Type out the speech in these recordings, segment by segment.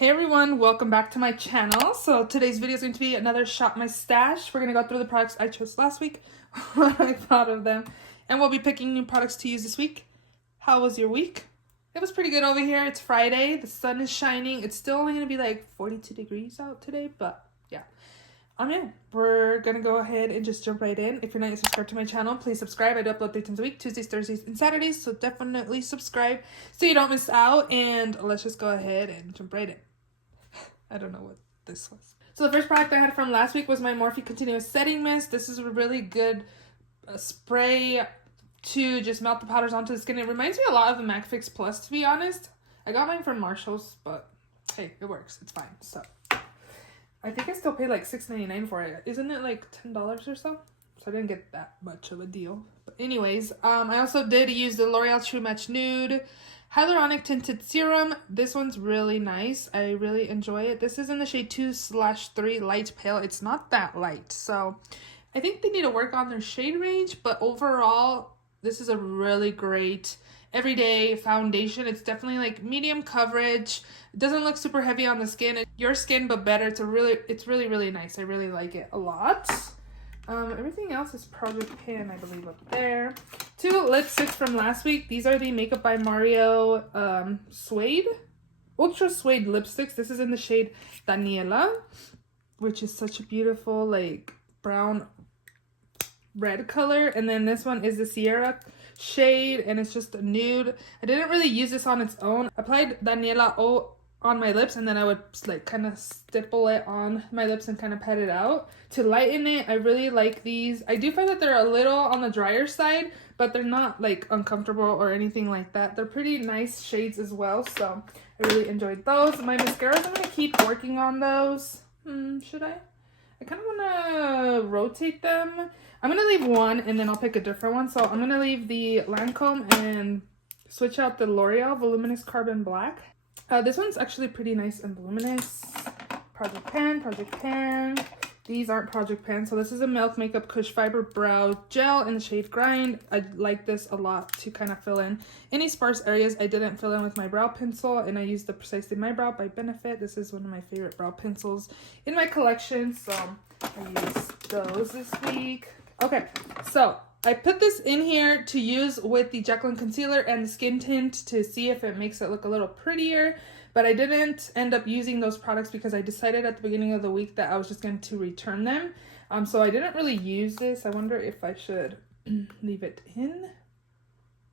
Hey everyone, welcome back to my channel. So today's video is going to be another shop my stash. We're going to go through the products I chose last week, what I thought of them, and we'll be picking new products to use this week. How was your week? It was pretty good over here. It's Friday, the sun is shining. It's still only going to be like 42 degrees out today, but yeah. We're going to go ahead and just jump right in. If you're not yet subscribed to my channel, please subscribe. I do upload 3 times a week, Tuesdays, Thursdays, and Saturdays, so definitely subscribe so you don't miss out. And let's just go ahead and jump right in. I don't know what this was. So the first product I had from last week was my Morphe Continuous Setting Mist. This is a really good spray to just melt the powders onto the skin. It reminds me a lot of the MAC Fix Plus, to be honest. I got mine from Marshall's, but hey, it works. It's fine. So I think I still paid like $6.99 for it. Isn't it like $10 or so? So I didn't get that much of a deal. But anyways, I also did use the L'Oreal True Match Nude Hyaluronic Tinted Serum. This one's really nice. I really enjoy it. This is in the shade 2/3 Light Pale. It's not that light, so I think they need to work on their shade range, but overall, this is a really great everyday foundation. It's definitely like medium coverage. It doesn't look super heavy on the skin. It's your skin, but better. It's really nice. I really like it a lot. Everything else is Project Pan, I believe, up there. 2 lipsticks from last week. These are the Makeup by Mario Suede. Ultra Suede lipsticks. This is in the shade Daniela, which is such a beautiful, like, brown red color. And then this one is the Sierra shade, and it's just a nude. I didn't really use this on its own. I applied Daniela on my lips, and then I would like kind of stipple it on my lips and kind of pat it out to lighten it. I really like these. I do find that they're a little on the drier side, but they're not like uncomfortable or anything like that. They're pretty nice shades as well, so I really enjoyed those. My mascaras, I'm gonna keep working on those. Should I? I kind of want to rotate them. I'm gonna leave one and then I'll pick a different one. So I'm gonna leave the Lancome and switch out the L'Oreal Voluminous Carbon Black. This one's actually pretty nice and voluminous. Project Pan. These aren't Project Pan. So this is a Milk Makeup Kush Fiber Brow Gel in the shade Grind. I like this a lot to kind of fill in any sparse areas I didn't fill in with my brow pencil. And I used the Precisely My Brow by Benefit. This is one of my favorite brow pencils in my collection. So I used those this week. Okay, so I put this in here to use with the Jaclyn Concealer and the Skin Tint to see if it makes it look a little prettier, but I didn't end up using those products because I decided at the beginning of the week that I was just going to return them. So I didn't really use this. I wonder if I should leave it in.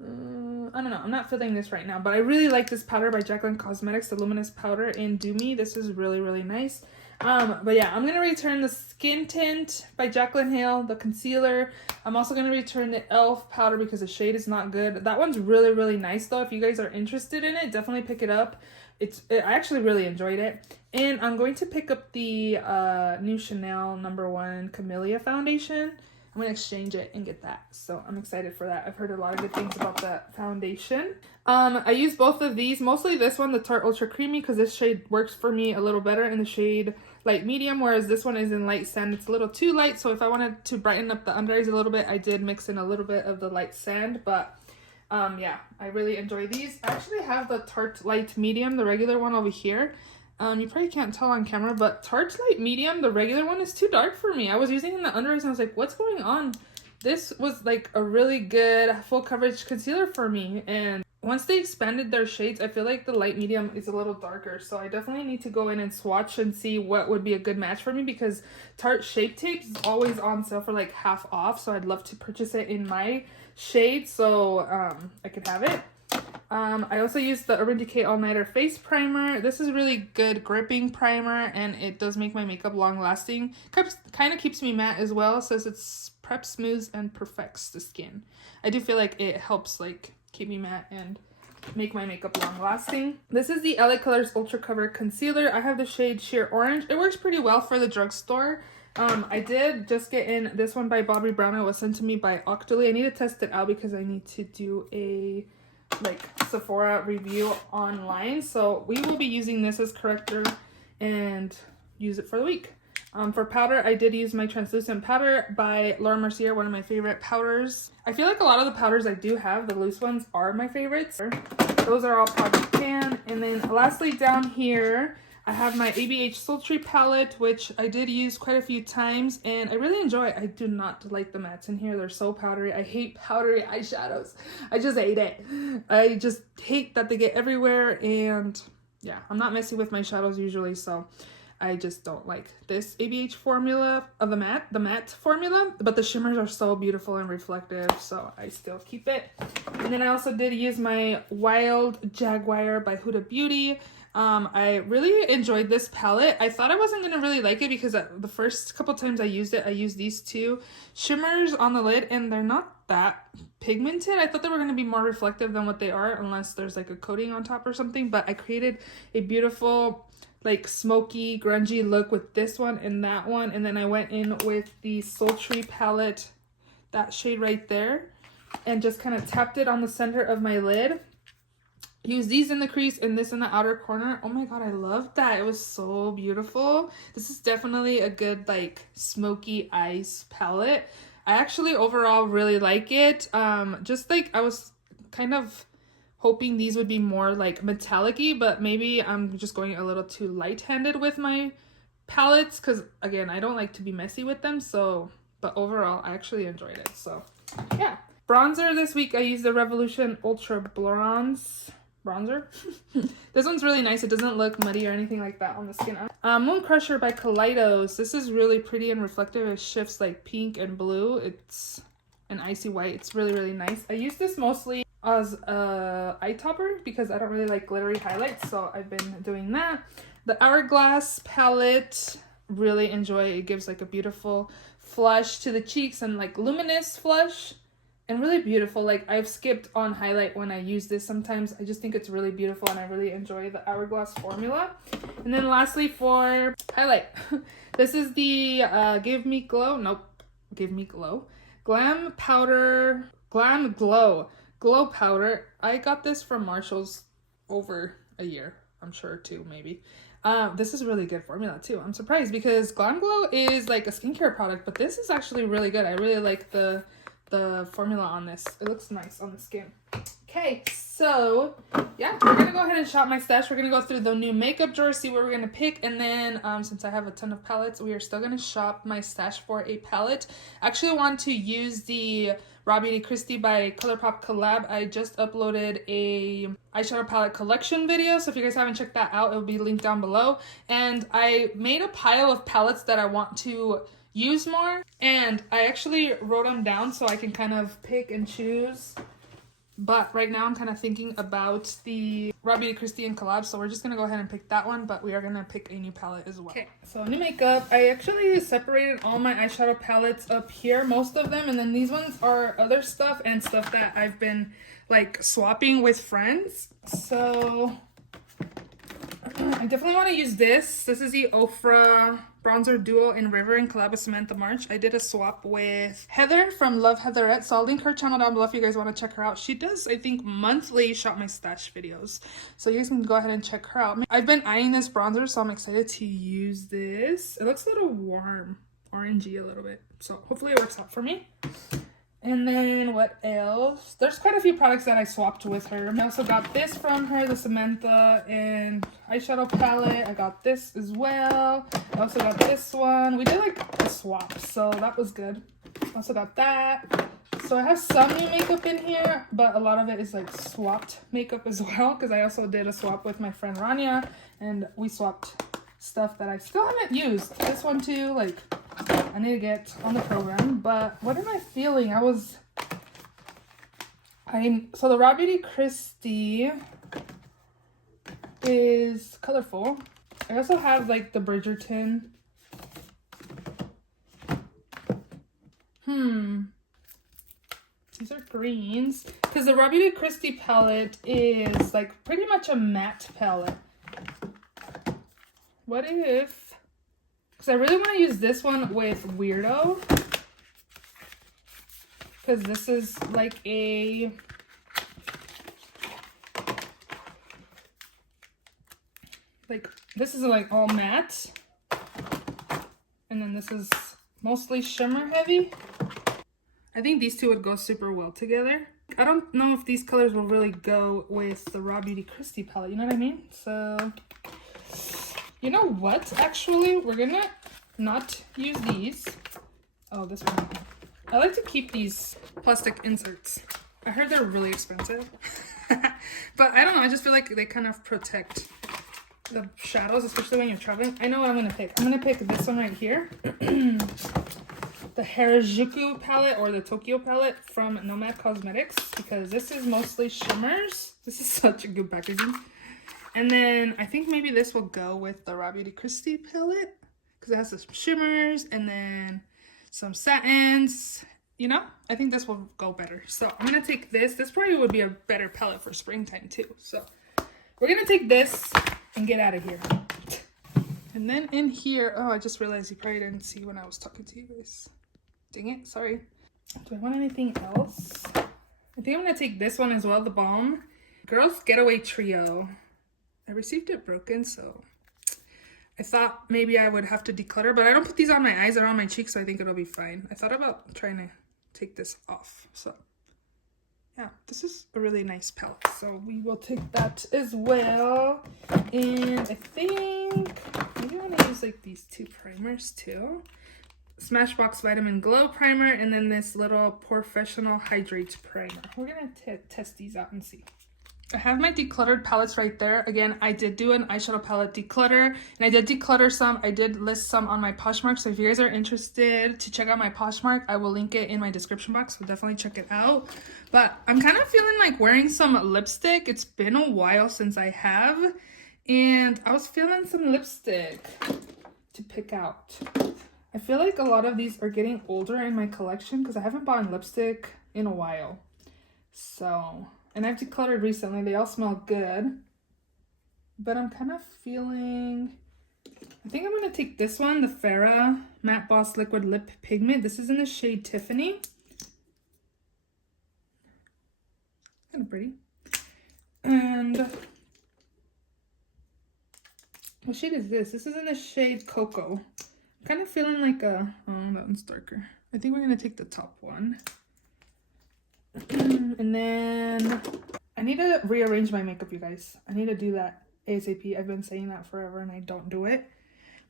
I don't know. I'm not feeling this right now, but I really like this powder by Jaclyn Cosmetics, the Luminous Powder in Do Me. This is really nice. But yeah, I'm going to return the Skin Tint by Jaclyn Hill, the concealer. I'm also going to return the e.l.f. powder because the shade is not good. That one's really nice though. If you guys are interested in it, definitely pick it up. I actually really enjoyed it. And I'm going to pick up the new Chanel No. 1 Camellia foundation. I'm going to exchange it and get that. So I'm excited for that. I've heard a lot of good things about that foundation. I use both of these. Mostly this one, the Tarte Ultra Creamy, because this shade works for me a little better in the shade Light Medium, whereas this one is in Light Sand. It's a little too light, so if I wanted to brighten up the under eyes a little bit, I did mix in a little bit of the Light Sand. But yeah, I really enjoy these. I actually have the Tarte Light Medium, the regular one over here. You probably can't tell on camera, but Tarte Light Medium, the regular one, is too dark for me. I was using it in the under eyes and I was like, what's going on? This was like a really good full coverage concealer for me. And once they expanded their shades, I feel like the light medium is a little darker. So I definitely need to go in and swatch and see what would be a good match for me, because Tarte Shape Tapes is always on sale for like half off. So I'd love to purchase it in my shade so I could have it. I also used the Urban Decay All Nighter Face Primer. This is a really good gripping primer, and it does make my makeup long lasting. Kind of keeps me matte as well. It says it's prep, smooths, and perfects the skin. I do feel like it helps like keep me matte and make my makeup long lasting. This is the LA Colors Ultra Cover Concealer. I have the shade Sheer Orange. It works pretty well for the drugstore. I did just get in this one by Bobbi Brown. It was sent to me by Octoly. I need to test it out because I need to do a like Sephora review online. So we will be using this as corrector and use it for the week. For powder, I did use my translucent powder by Laura Mercier, one of my favorite powders. I feel like a lot of the powders I do have, the loose ones, are my favorites. Those are all Project Pan. And then lastly down here, I have my eBates Sultry palette, which I did use quite a few times, and I really enjoy it. I do not like the mattes in here. They're so powdery. I hate powdery eyeshadows. I just hate it. I just hate that they get everywhere, and yeah, I'm not messy with my shadows usually, so I just don't like this ABH formula of the matte formula, but the shimmers are so beautiful and reflective, so I still keep it. And then I also did use my Wild Jaguar by Huda Beauty. I really enjoyed this palette. I thought I wasn't going to really like it because the first couple times I used it, I used these two shimmers on the lid, and they're not that pigmented. I thought they were going to be more reflective than what they are, unless there's like a coating on top or something, but I created a beautiful like smoky grungy look with this one and that one, and then I went in with the Sultry palette, that shade right there, and just kind of tapped it on the center of my lid. Use these in the crease and this in the outer corner. Oh my god, I loved that. It was so beautiful. This is definitely a good like smoky eyes palette. I actually overall really like it. Just like I was kind of hoping these would be more like metallic-y, but maybe I'm just going a little too light-handed with my palettes because again, I don't like to be messy with them. So, but overall I actually enjoyed it. So yeah. Bronzer this week I used the Revolution Ultra Bronzer. This one's really nice. It doesn't look muddy or anything like that on the skin. Moon Crusher by Kaleidos. This is really pretty and reflective. It shifts like pink and blue. It's an icy white. It's really, really nice. I use this mostly as a eye topper because I don't really like glittery highlights, so I've been doing that. The Hourglass palette, really enjoy. It gives like a beautiful flush to the cheeks and like luminous flush. And really beautiful. Like I've skipped on highlight when I use this sometimes. I just think it's really beautiful and I really enjoy the Hourglass formula. And then lastly for highlight, this is the Give Me Glow Glam Glow powder. I got this from Marshall's over a year, I'm sure, too, maybe. This is a really good formula too. I'm surprised because Glam Glow is like a skincare product, but this is actually really good. I really like the formula on this. It looks nice on the skin. Okay, so yeah, we're gonna go ahead and shop my stash. We're gonna go through the new makeup drawer, see what we're gonna pick, and then since I have a ton of palettes, we are still gonna shop my stash for a palette. I actually want to use the Raw Beauty Kristi by ColourPop collab. I just uploaded a eyeshadow palette collection video, so if you guys haven't checked that out, it will be linked down below. And I made a pile of palettes that I want to use more, and I actually wrote them down so I can kind of pick and choose, but right now I'm kind of thinking about the Raw Beauty Kristi and collab, so we're just gonna go ahead and pick that one, but we are gonna pick a new palette as well. Okay, so new makeup. I actually separated all my eyeshadow palettes up here, most of them, and then these ones are other stuff and stuff that I've been like swapping with friends. So I definitely want to use this. This is the Ofra Bronzer Duo in River and collab with Samantha March. I did a swap with Heather from Love Heatherette, so I'll link her channel down below if you guys want to check her out. She does, I think, monthly Shop My Stash videos, so you guys can go ahead and check her out. I've been eyeing this bronzer, so I'm excited to use this. It looks a little warm, orangey a little bit, so hopefully it works out for me. And then what else? There's quite a few products that I swapped with her. I also got this from her, the Samantha and eyeshadow palette. I got this as well. I also got this one. We did like a swap, so that was good. Also got that. So I have some new makeup in here, but a lot of it is like swapped makeup as well, because I also did a swap with my friend Rania, and we swapped stuff that I still haven't used. This one too, like I need to get on the program. But what am I feeling? So the Raw Beauty Kristi is colorful. I also have like the Bridgerton. These are greens. Because the Raw Beauty Kristi palette is like pretty much a matte palette. What if... Because I really want to use this one with Weirdo. Because this is like a... this is like all matte. And then this is mostly shimmer heavy. I think these two would go super well together. I don't know if these colors will really go with the Raw Beauty Kristi palette, you know what I mean? So You know what? Actually, we're gonna not use these. Oh, this one. I like to keep these plastic inserts. I heard they're really expensive. But I don't know, I just feel like they kind of protect the shadows, especially when you're traveling. I know what I'm gonna pick. I'm gonna pick this one right here. The Harajuku palette or the Tokyo palette from Nomad Cosmetics, because this is mostly shimmers. This is such a good packaging. And then I think maybe this will go with the Raw Beauty Christie palette because it has some shimmers and then some satins. You know, I think this will go better. So I'm gonna take this. This probably would be a better palette for springtime too. So we're gonna take this and get out of here. And then in here, oh, I just realized you probably didn't see when I was talking to you guys. Dang it, sorry. Do I want anything else? I think I'm gonna take this one as well, the Balm Girls Getaway Trio. I received it broken, so I thought maybe I would have to declutter, but I don't put these on my eyes or on my cheeks, so I think it'll be fine. I thought about trying to take this off, so yeah, this is a really nice palette, so we will take that as well. And I think maybe I want to use like these two primers too. Smashbox Vitamin Glow Primer and then this little Professional Hydrate Primer. We're gonna test these out and see. I have my decluttered palettes right there. Again, I did do an eyeshadow palette declutter, and I did declutter some. I did list some on my Poshmark, so if you guys are interested to check out my Poshmark, I will link it in my description box, so definitely check it out. But I'm kind of feeling like wearing some lipstick. It's been a while since I have, and I was feeling some lipstick to pick out. I feel like a lot of these are getting older in my collection because I haven't bought lipstick in a while. So, and I've decluttered recently. They all smell good. But I'm kind of feeling... I think I'm going to take this one, the Farrah Matte Boss Liquid Lip Pigment. This is in the shade Tiffany. Kind of pretty. And... what shade is this? This is in the shade Cocoa. I'm kind of feeling like a... oh, that one's darker. I think we're going to take the top one. And then I need to rearrange my makeup, you guys. I need to do that ASAP. I've been saying that forever and I don't do it,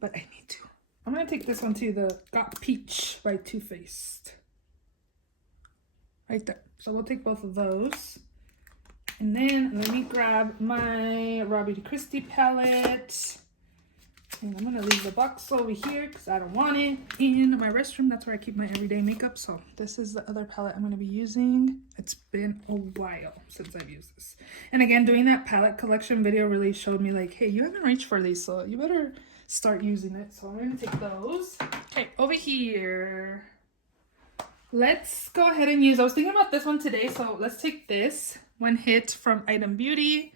but I need to. I'm going to take this one too, the Got Peach by Too Faced. Right there. So we'll take both of those. And then let me grab my Raw Beauty Christie palette. And I'm gonna leave the box over here because I don't want it in my restroom. That's where I keep my everyday makeup. So this is the other palette I'm gonna be using. It's been a while since I've used this. And again, doing that palette collection video really showed me like, hey, you haven't reached for these, so you better start using it. So I'm gonna take those. Okay, over here. Let's go ahead and use, I was thinking about this one today, so let's take this One Hit from Item Beauty.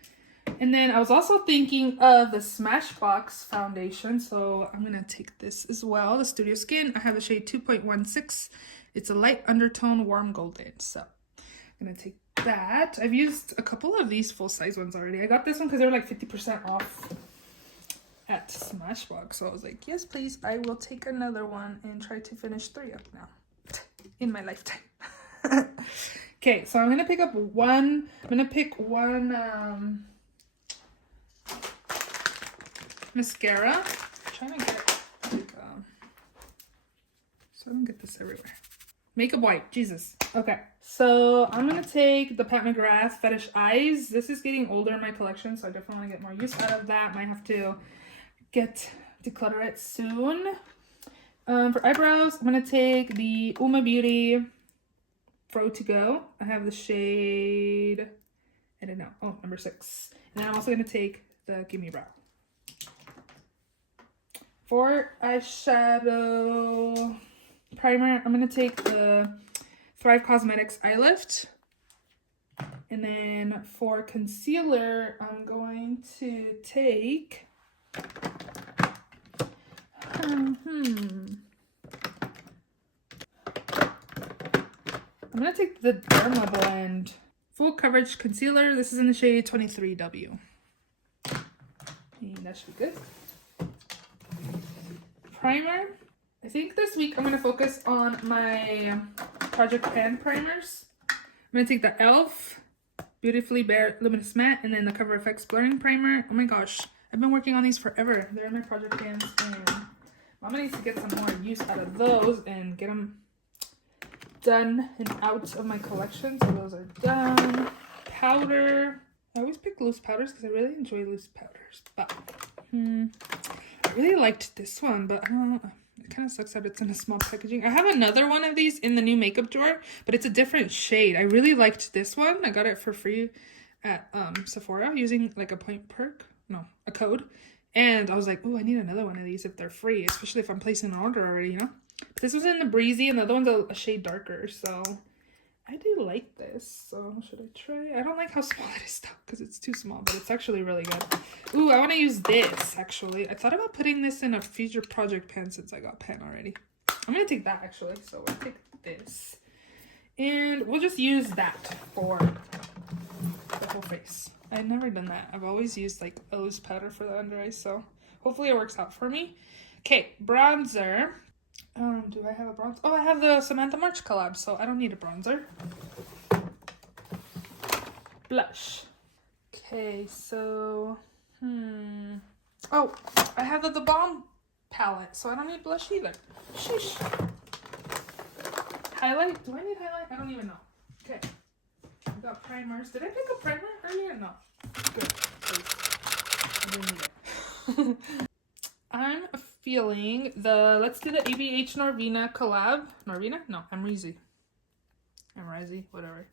And then I was also thinking of the Smashbox foundation, so I'm going to take this as well, the Studio Skin. I have the shade 2.16. It's a light undertone warm golden, so I'm going to take that. I've used a couple of these full-size ones already. I got this one because they were like 50% off at Smashbox, so I was like, yes, please, I will take another one and try to finish 3 up now in my lifetime. Okay, so I'm going to pick up one, I'm going to pick one, mascara. I'm trying to get like, so I don't get this everywhere. Makeup wipe, Jesus. Okay, so I'm gonna take the Pat McGrath Fetish Eyes. This is getting older in my collection, so I definitely want to get more use out of that. Might have to declutter it soon. For eyebrows, I'm gonna take the Uma Beauty Pro To Go. I have the shade, I don't know, oh, number 6. And then I'm also gonna take the Gimme Brow. For eyeshadow primer, I'm going to take the Thrive Cosmetics Eye Lift. And then for concealer, I'm going to take... I'm going to take the Derma Blend Full Coverage Concealer. This is in the shade 23W. And that should be good. Primer. I think this week I'm going to focus on my Project Pan primers. I'm going to take the e.l.f. Beautifully Bare Luminous Matte and then the Cover FX Blurring Primer. Oh my gosh. I've been working on these forever. They're in my project pans, and Mama needs to get some more use out of those and get them done and out of my collection. So those are done. Powder. I always pick loose powders because I really enjoy loose powders. But I really liked this one, but I don't know. It kind of sucks that it's in a small packaging. I have another one of these in the new makeup drawer, but it's a different shade. I really liked this one. I got it for free at Sephora using like a a code. And I was like, oh, I need another one of these if they're free, especially if I'm placing an order already, you know? But this was in the breezy and the other one's a shade darker, so I do like this. So should I try? I don't like how small it is though, because it's too small, but it's actually really good. Ooh, I want to use this actually. I thought about putting this in a future project pen since I got pen already. I'm gonna take that actually. So we'll take this and we'll just use that for the whole face. I've never done that. I've always used like a loose powder for the under eyes, so hopefully it works out for me. Okay, bronzer. Do I have a bronzer? Oh, I have the Samantha March collab, so I don't need a bronzer. Blush. Okay, so oh, I have the Balm palette, so I don't need blush either. Sheesh. Highlight? Do I need highlight? I don't even know. Okay. I got primers. Did I pick a primer earlier? No. Good. I didn't need it. I'm feeling let's do the ABH Norvina collab. Norvina? No, Amrezy, whatever.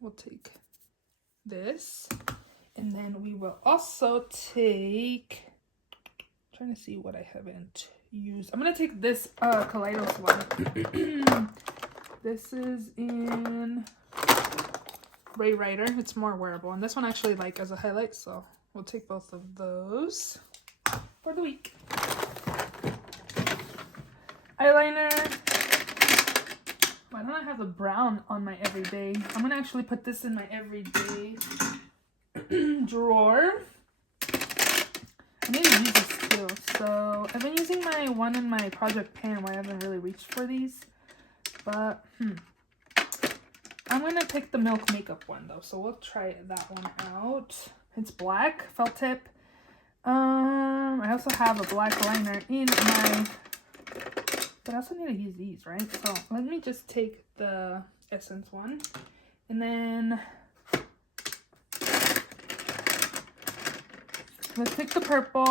We'll take this. And then we will also take, I'm trying to see what I haven't used. I'm going to take this Kaleidos one. This is in Ray Rider. It's more wearable. And this one actually like as a highlight. So we'll take both of those for the week. Eyeliner. Why don't I have the brown on my everyday? I'm going to actually put this in my everyday drawer. I need to use this too. So I've been using my one in my project pan where I haven't really reached for these. But I'm going to pick the Milk Makeup one though. So we'll try that one out. It's black, felt tip. I also have a black liner in my, but I also need to use these, right? So let me just take the Essence one and then let's take the purple.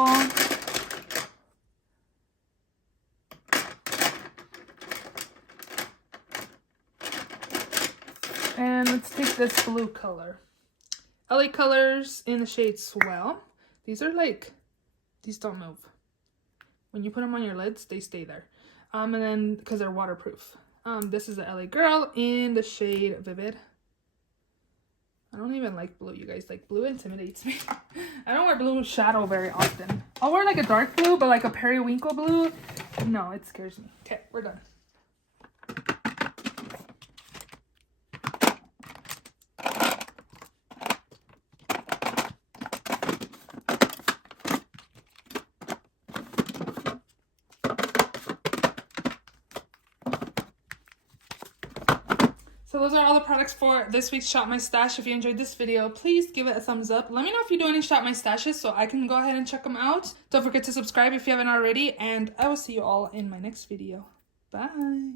And let's take this blue color. LA Colors in the shade Swell. These are like, these don't move. When you put them on your lids, they stay there. And then, because they're waterproof. This is the LA Girl in the shade Vivid. I don't even like blue, you guys. Like, blue intimidates me. I don't wear blue shadow very often. I'll wear like a dark blue, but like a periwinkle blue, no, it scares me. Okay, we're done. So those are all the products for this week's Shop My Stash. If you enjoyed this video, please give it a thumbs up. Let me know if you do any Shop My Stashes so I can go ahead and check them out. Don't forget to subscribe if you haven't already, and I will see you all in my next video. Bye.